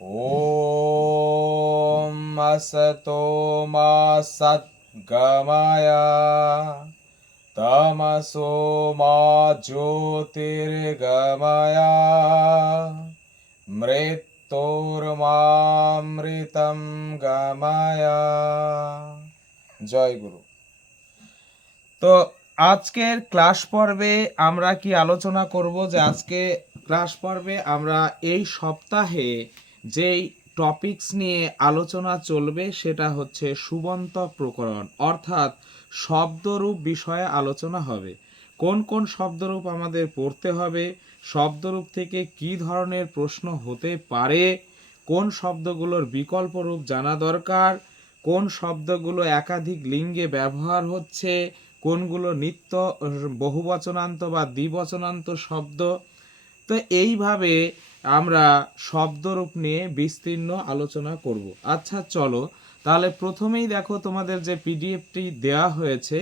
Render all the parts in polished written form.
ॐ असतो मा सद्गमय तमसो मा ज्योतिर्गमय মৃত্যুর্মামৃতং গময়। জয় গুরু। তো আজকের ক্লাস পর্বে আমরা কি আলোচনা করব, যে আজকে ক্লাস পর্বে আমরা এই সপ্তাহে যেই টপিকস নিয়ে আলোচনা চলবে সেটা হচ্ছে সুবন্ত প্রকরণ, অর্থাৎ শব্দরূপ বিষয়ে আলোচনা হবে। কোন কোন শব্দরূপ আমাদের পড়তে হবে, শব্দরূপ থেকে কি ধরনের প্রশ্ন হতে পারে, কোন শব্দগুলোর বিকল্প রূপ জানা দরকার, কোন শব্দগুলো একাধিক লিঙ্গে ব্যবহার হচ্ছে, কোনগুলো নিত্য বহুবচনান্ত বা দ্বিবচনান্ত শব্দ। তো এইভাবে আমরা শব্দরূপ নিয়ে বিস্তীর্ণ আলোচনা করব। আচ্ছা চলো তাহলে প্রথমেই দেখো, তোমাদের যে পিডিএফটি দেওয়া হয়েছে,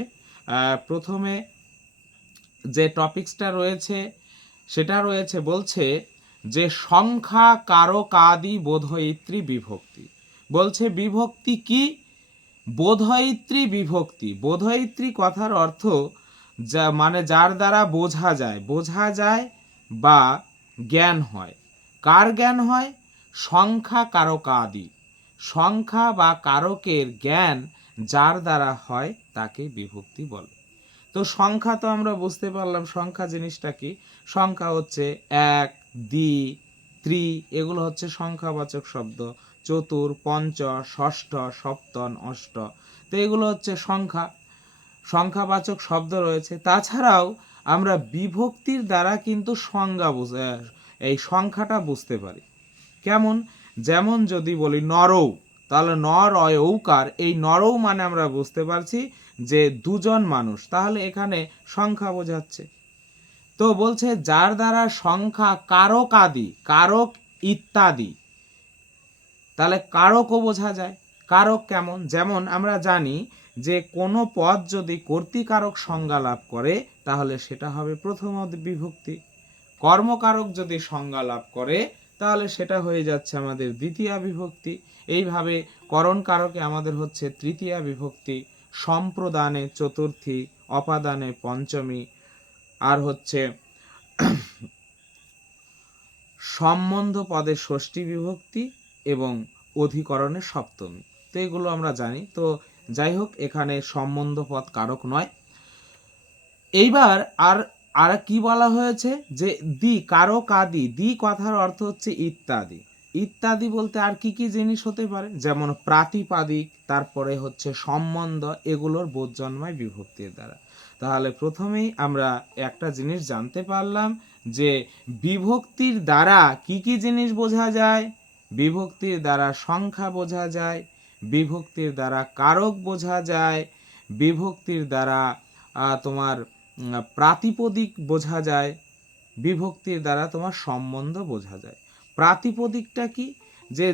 প্রথমে যে টপিকসটা রয়েছে সেটা রয়েছে, বলছে যে সংখ্যা কারকাদি বোধয়িত্রী বিভক্তি। বলছে বিভক্তি কি? বোধয়িত্রী বিভক্তি। বোধয়িত্রী কথার অর্থ যা মানে যার দ্বারা বোঝা যায় বা জ্ঞান হয়। কার জ্ঞান হয়? সংখ্যা কারকাদি। সংখ্যা বা কারকের জ্ঞান যার দ্বারা হয় তাকে বিভক্তি বলে। তো সংখ্যা তো আমরা বুঝতে পারলাম, সংখ্যা জিনিসটা কি। সংখ্যা হচ্ছে এক, দ্বি, ত্রি, এগুলো হচ্ছে সংখ্যাবাচক শব্দ। চতুর, পঞ্চ, ষষ্ঠ, সপ্তম, অষ্ট, তো এগুলো হচ্ছে সংখ্যাবাচক শব্দ রয়েছে। তাছাড়াও আমরা বিভক্তির দ্বারা কিন্তু এই সংখ্যাটা বুঝতে পারি। কেমন? যেমন যদি বলি নরৌ, তাহলে নর অয় ঔকার, এই নরৌ মানে আমরা বুঝতে পারছি যে দুজন মানুষ, তাহলে এখানে সংখ্যা বোঝাচ্ছে। তো বলছে যার দ্বারা সংখ্যা কারক আদি, কারক ইত্যাদি, তাহলে কারকও বোঝা যায়। কারক কেমন? যেমন আমরা জানি যে কোনো পদ যদি কর্তৃকারক সংজ্ঞা লাভ করে তাহলে সেটা হবে প্রথম বিভক্তি। কর্মকারক যদি সংজ্ঞা লাভ করে তাহলে সেটা হয়ে যাচ্ছে আমাদের দ্বিতীয়া বিভক্তি। এইভাবে করণ কারকে আমাদের হচ্ছে তৃতীয়া বিভক্তি, সম্প্রদানে চতুর্থী, অপাদানে পঞ্চমী, আর হচ্ছে সম্বন্ধ পদে ষষ্ঠী বিভক্তি এবং অধিকরণে সপ্তমী। তো এগুলো আমরা জানি। তো যাই হোক, এখানে সম্বন্ধ পদ কারক নয়। এইবার আর কি বলা হয়েছে, যে দ্বি কারক আদি। দ্বি কথার অর্থ হচ্ছে ইত্যাদি। ইত্যাদি বলতে আর কি কি জিনিস হতে পারে, যেমন প্রাতিপাদিক, তারপরে হচ্ছে সম্বন্ধ, এগুলোর বোধ জন্মায় বিভক্তির দ্বারা। তাহলে প্রথমেই আমরা একটা জিনিস জানতে পারলাম যে বিভক্তির দ্বারা কি কি জিনিস বোঝা যায়। বিভক্তির দ্বারা সংখ্যা বোঝা যায়, বিভক্তির দ্বারা কারক বোঝা যায়, বিভক্তির দ্বারা তোমার প্রাতিপদিক বোঝা যায়, বিভক্তির দ্বারা তোমার সম্বন্ধ বোঝা যায়। প্রাতিপদিকটা কি?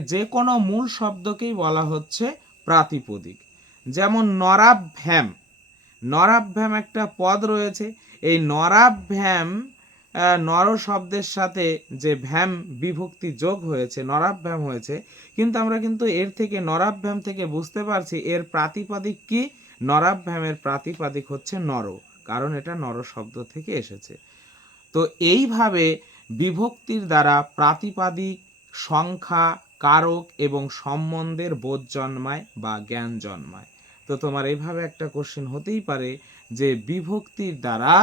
যে কোনো মূল শব্দকেই বলা হচ্ছে প্রাতিপদিক। যেমন নরাভ্যাম, নরাভ্যাম একটা পদ রয়েছে। এই নরাভ্যাম, নর শব্দের সাথে যে ভ্যাম বিভক্তি যোগ হয়েছে, নরাভ্যাম হয়েছে, কিন্তু আমরা কিন্তু এর থেকে নরাভ্যাম থেকে বুঝতে পারছি এর প্রাতিপাদিক কি। নরাভ্যামের প্রাতিপাদিক হচ্ছে নর, কারণ এটা নর শব্দ থেকে এসেছে। তো এইভাবে বিভক্তির দ্বারা প্রাতিপাদিক, সংখ্যা, কারক এবং সম্বন্ধের বোধ জন্মায় বা জ্ঞান জন্মায়। তো তোমার এইভাবে একটা কোশ্চেন হতেই পারে যে বিভক্তির দ্বারা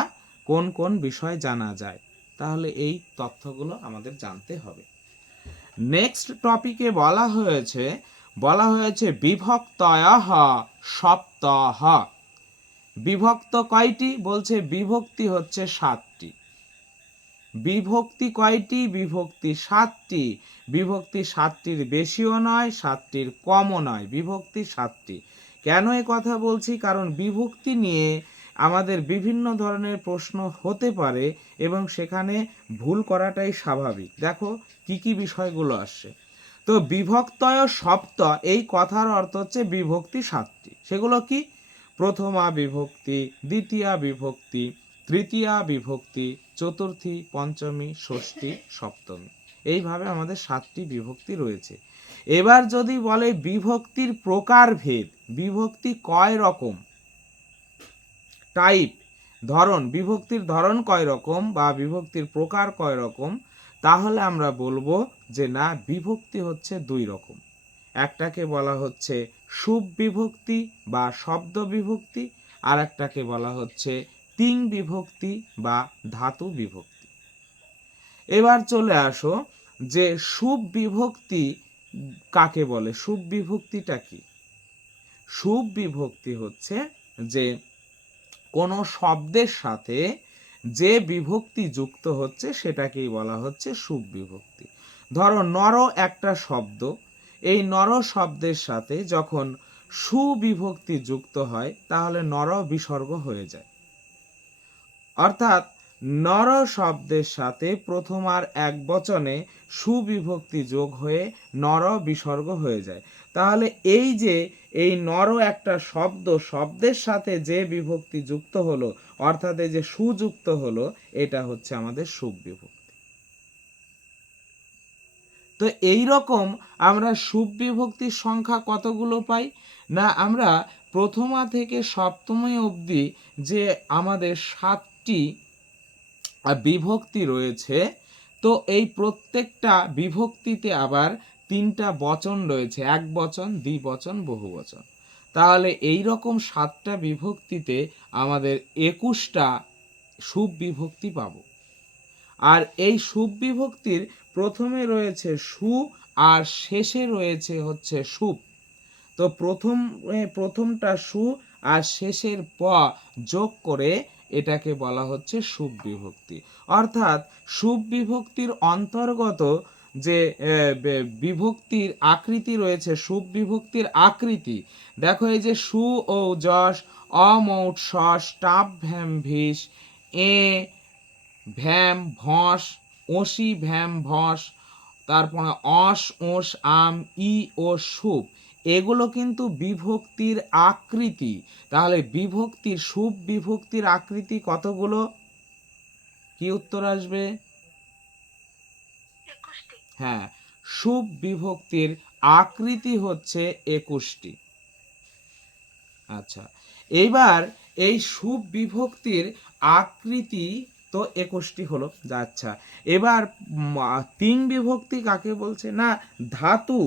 কোন কোন বিষয় জানা যায়, তাহলে এই তথ্যগুলো আমাদের জানতে হবে। নেক্সট টপিকে বলা হয়েছে বিভক্তয়ঃ সপ্তহ। বিভক্ত কয়টি? বলছে বিভক্তি হচ্ছে 7টি। বিভক্তি কয়টি? বিভক্তি 7টি। বিভক্তি 7টির বেশিও নয়, 7টির কমও নয়, বিভক্তি 7টি। কেন এ কথা বলছি? কারণ বিভক্তি নিয়ে আমাদের বিভিন্ন ধরনের প্রশ্ন হতে পারে এবং সেখানে ভুল করাটাই স্বাভাবিক। দেখো কি কি বিষয়গুলো আসছে। তো বিভক্তয় সপ্ত, এই কথার অর্থ হচ্ছে বিভক্তি 7টি। সেগুলো কি? প্রথমা বিভক্তি, দ্বিতীয়া বিভক্তি, তৃতীয়া বিভক্তি, চতুর্থী, পঞ্চমী, ষষ্ঠী, সপ্তমী। এইভাবে আমাদের 7টি বিভক্তি রয়েছে। এবার যদি বলে বিভক্তির প্রকারভেদ, বিভক্তি কয় রকম, টাইপ, ধরন, বিভক্তির ধরন কয় রকম বা বিভক্তির প্রকার কয় রকম, তাহলে আমরা বলবো যে না, বিভক্তি হচ্ছে 2 রকম। একটাকে বলা হচ্ছে শুভ বিভক্তি বা শব্দ বিভক্তি, আর একটাকে বলা হচ্ছে তিং বিভক্তি বা ধাতু বিভক্তি। এবার চলে আসো যে শুভ বিভক্তি কাকে বলে, শুভ বিভক্তিটা কি? শুভ বিভক্তি হচ্ছে যে কোনো শব্দের সাথে যে বিভক্তি যুক্ত হচ্ছে সেটাকেই বলা হচ্ছে শুভ বিভক্তি। ধরো নর একটা শব্দ, এই নর শব্দের সাথে যখন সুবিভক্তি যুক্ত হয় তাহলে নর বিসর্গ হয়ে যায়। অর্থাৎ নর শব্দের সাথে প্রথম আর একবচনে সুবিভক্তি যোগ হয়ে নর বিসর্গ হয়ে যায়। তাহলে এই যে এই নর একটা শব্দ, শব্দের সাথে যে বিভক্তি যুক্ত হলো, অর্থাৎ এই যে সুযুক্ত হলো, এটা হচ্ছে আমাদের শুভ বিভক্তি। তো এই রকম আমরা শুভ বিভক্তির সংখ্যা কতগুলো পাই না, আমরা প্রথমা থেকে সপ্তমী অবধি যে আমাদের 7টি বিভক্তি রয়েছে, তো এই প্রত্যেকটা বিভক্তিতে আবার 3টা বচন রয়েছে, এক বচন, দ্বিবচন, বহুবচন। তাহলে এই রকম 7টা বিভক্তিতে আমাদের 21টা শুভ বিভক্তি পাবো। আর এই শুভ বিভক্তির প্রথমে রয়েছে সু আর শেষে রয়েছে হচ্ছে শুভ। তো প্রথমটা সু আর শেষের প যোগ করে এটাকে বলা হচ্ছে শুভ বিভক্তি। অর্থাৎ শুভ বিভক্তির অন্তর্গত যে বিভক্তির আকৃতি রয়েছে, শুভ বিভক্তির আকৃতি দেখো, এই যে সু ও যশ, অমৌট শস, টাপ ভ্যাম ভিস, এ ভ্যাম ভস, ওসি ভ্যাম ভস, তারপরে অস ওস আম, ই ও শুভ, এগুলো কিন্তু বিভক্তির আকৃতি। তাহলে বিভক্তির, শুভ বিভক্তির আকৃতি কতগুলো? কি উত্তর আসবে? হ্যাঁ, শুভ বিভক্তির আকৃতি হচ্ছে 21টি। আচ্ছা, এইবার এই শুভ বিভক্তির আকৃতি তো 21টি হলো। আচ্ছা, এবার তিন বিভক্তি কাকে বলছে না, ধাতু,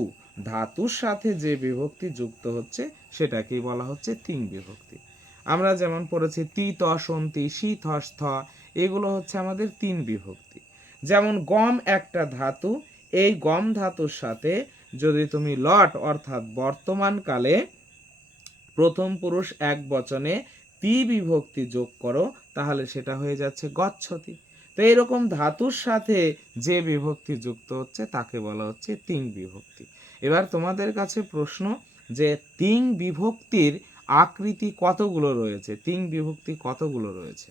ধাতুর সাথে যে বিভক্তি যুক্ত হচ্ছে সেটাকেই বলা হচ্ছে তিন বিভক্তি। আমরা যেমন পড়েছি তি ত সন্তি, শি থ স্থ, এগুলো হচ্ছে আমাদের তিন বিভক্তি। যেমন গম একটা ধাতু, এই গম ধাতুর সাথে যদি তুমি লট অর্থাৎ বর্তমানকালে প্রথম পুরুষ এক বচনে তি বিভক্তি যোগ করো, তাহলে সেটা হয়ে যাচ্ছে গচ্ছতি। তো এরকম ধাতুর সাথে যে বিভক্তি যুক্ত হচ্ছে তাকে বলা হচ্ছে তিং বিভক্তি। এবার তোমাদের কাছে প্রশ্ন যে তিং বিভক্তির আকৃতি কতগুলো রয়েছে, তিং বিভক্তি কতগুলো রয়েছে?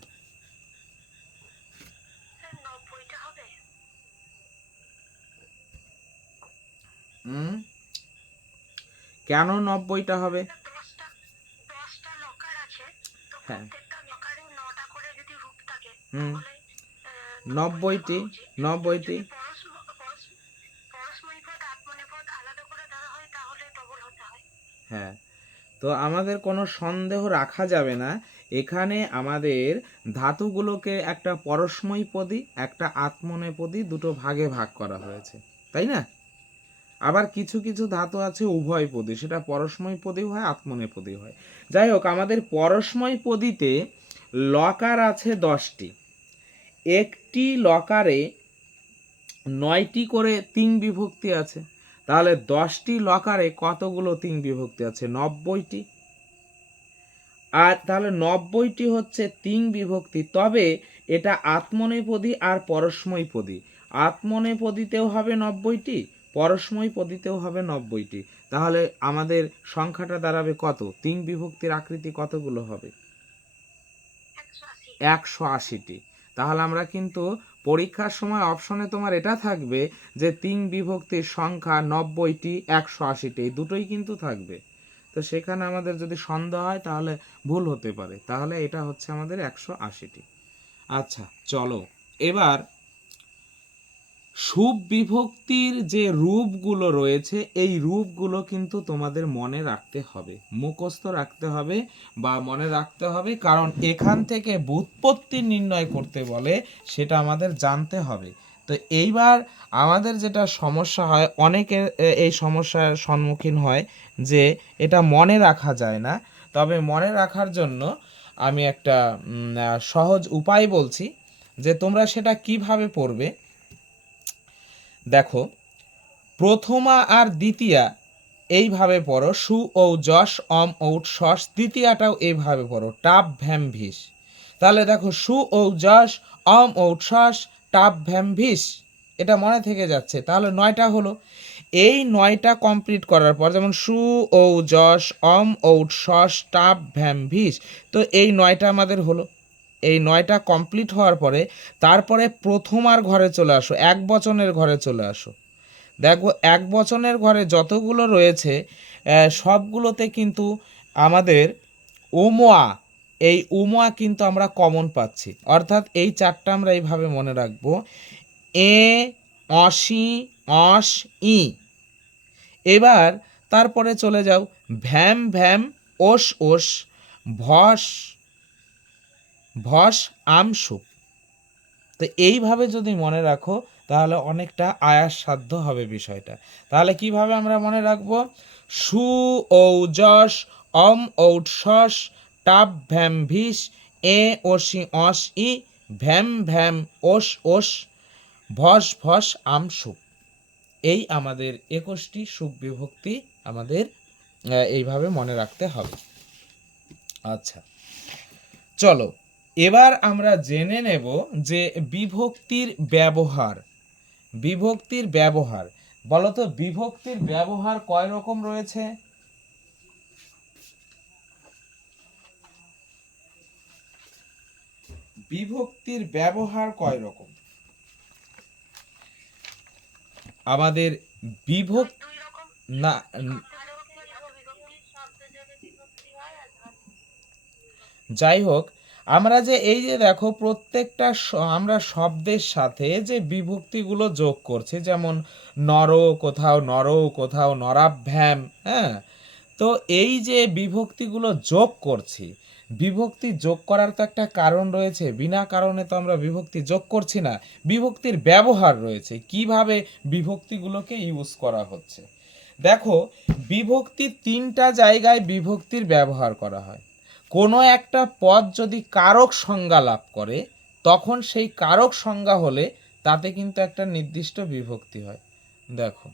কেন 90টা হবে? হ্যাঁ, 90টি, 90টি। হ্যাঁ, তো আমাদের কোনো সন্দেহ রাখা যাবে না, এখানে আমাদের ধাতুগুলোকে একটা পরস্মৈ পদী, একটা আত্মনেপদী, দুটো ভাগে ভাগ করা হয়েছে, তাই না? আবার কিছু কিছু ধাতু আছে উভয় পদী, সেটা পরস্মৈ পদী হয়, আত্মনেপদী হয়। যাই হোক, আমাদের পরস্মৈ পদীতে লকার আছে 10টি, একটি লকারে 9টি করে তিন বিভক্তি আছে। তাহলে 10টি লকারে কতগুলো তিন বিভক্তি আছে? 90টি। আর তাহলে 90টি হচ্ছে তিন বিভক্তি, তবে এটা আত্মনেপদী আর পরস্মৈ পদী। আত্মনেপদীতেও হবে 90টি, পরস্মৈ পদীতেও হবে 90টি। তাহলে আমাদের সংখ্যাটা দাঁড়াবে কত? তিন বিভক্তির আকৃতি কতগুলো হবে? 180টি। তাহলে আমরা কিন্তু পরীক্ষার সময় অপশনে তোমার এটা থাকবে যে তিন বিভক্তির সংখ্যা 90টি, 180টি, এই দুটোই কিন্তু থাকবে। তো সেখানে আমাদের যদি সন্দেহ হয় তাহলে ভুল হতে পারে, তাহলে এটা হচ্ছে আমাদের 180টি। আচ্ছা, চলো এবার শুভ বিভক্তির যে রূপগুলো রয়েছে এই রূপগুলো কিন্তু তোমাদের মনে রাখতে হবে, মুখস্থ রাখতে হবে বা মনে রাখতে হবে, কারণ এখান থেকে ব্যুৎপত্তি নির্ণয় করতে বলে সেটা আমাদের জানতে হবে। তো এইবার আমাদের যেটা সমস্যা হয়, অনেকে এই সমস্যার সম্মুখীন হয় যে এটা মনে রাখা যায় না। তবে মনে রাখার জন্য আমি একটা সহজ উপায় বলছি যে তোমরা সেটা কিভাবে পড়বে। দেখো, প্রথমা আর দ্বিতীয়া এইভাবে পড়ো, সু ও যশ অম ঔট শস, দ্বিতীয়াটাও এইভাবে পড়ো, টাপ ভ্যাম ভিস। তাহলে দেখো, সু ও যশ অম ঔট শস টাপ ভ্যাম ভিস, এটা মনে থেকে যাচ্ছে। তাহলে 9টা হলো। এই 9টা কমপ্লিট করার পর, যেমন সু ও যশ অম ঔট শস টাপ ভ্যাম ভিস, তো এই 9টা আমাদের হলো। এই 9টা কমপ্লিট হওয়ার পরে তারপরে প্রথমার ঘরে চলে আসো, এক বচনের ঘরে চলে আসো। দেখো, এক বচনের ঘরে যতগুলো রয়েছে সবগুলোতে কিন্তু আমাদের উমোয়া, এই উমোয়া কিন্তু আমরা কমন পাচ্ছি। অর্থাৎ এই 4টা আমরা এইভাবে মনে রাখবো, এ, অসি, অস, ই। এবার তারপরে চলে যাও, ভ্যাম ভ্যাম, ওস ওস, ভস ভস, আমসু। তো এইভাবে যদি মনে রাখো তাহলে অনেকটা আয়াস সাধ্য হবে বিষয়টা। তাহলে কিভাবে আমরা মনে রাখবো, সু ঔ যশ অম ঔট শস টাপ ভ্যাম ভিস, এ ওসি অস ই, ভ্যাম ভ্যাম ওস ওস, ভস ভস আমসু। এই আমাদের 21টি শুভ বিভক্তি আমাদের এইভাবে মনে রাখতে হবে। আচ্ছা, চলো এবার আমরা জেনে নেব যে বিভক্তির ব্যবহার। বিভক্তির ব্যবহার বলতো, বিভক্তির ব্যবহার কয় রকম রয়েছে? বিভক্তির ব্যবহার কয় রকম? আমাদের বিভক্তি না, যাই হোক, আমরা যে এই যে দেখো প্রত্যেকটা আমরা শব্দের সাথে যে বিভক্তিগুলো যোগ করছি, যেমন নর কোথাও নর, কোথাও নরাভ্যাম, হ্যাঁ। তো এই যে বিভক্তিগুলো যোগ করছি, বিভক্তি যোগ করার তো একটা কারণ রয়েছে, বিনা কারণে তো আমরা বিভক্তি যোগ করছি না। বিভক্তির ব্যবহার রয়েছে, কিভাবে বিভক্তিগুলোকে ইউজ করা হচ্ছে। দেখো, বিভক্তি 3টা জায়গায় বিভক্তির ব্যবহার করা হয়। কোনো একটা পদ যদি কারক সংজ্ঞা লাভ করে, তখন সেই কারক সংজ্ঞা হলে তাতে কিন্তু একটা নির্দিষ্ট বিভক্তি হয়। দেখো,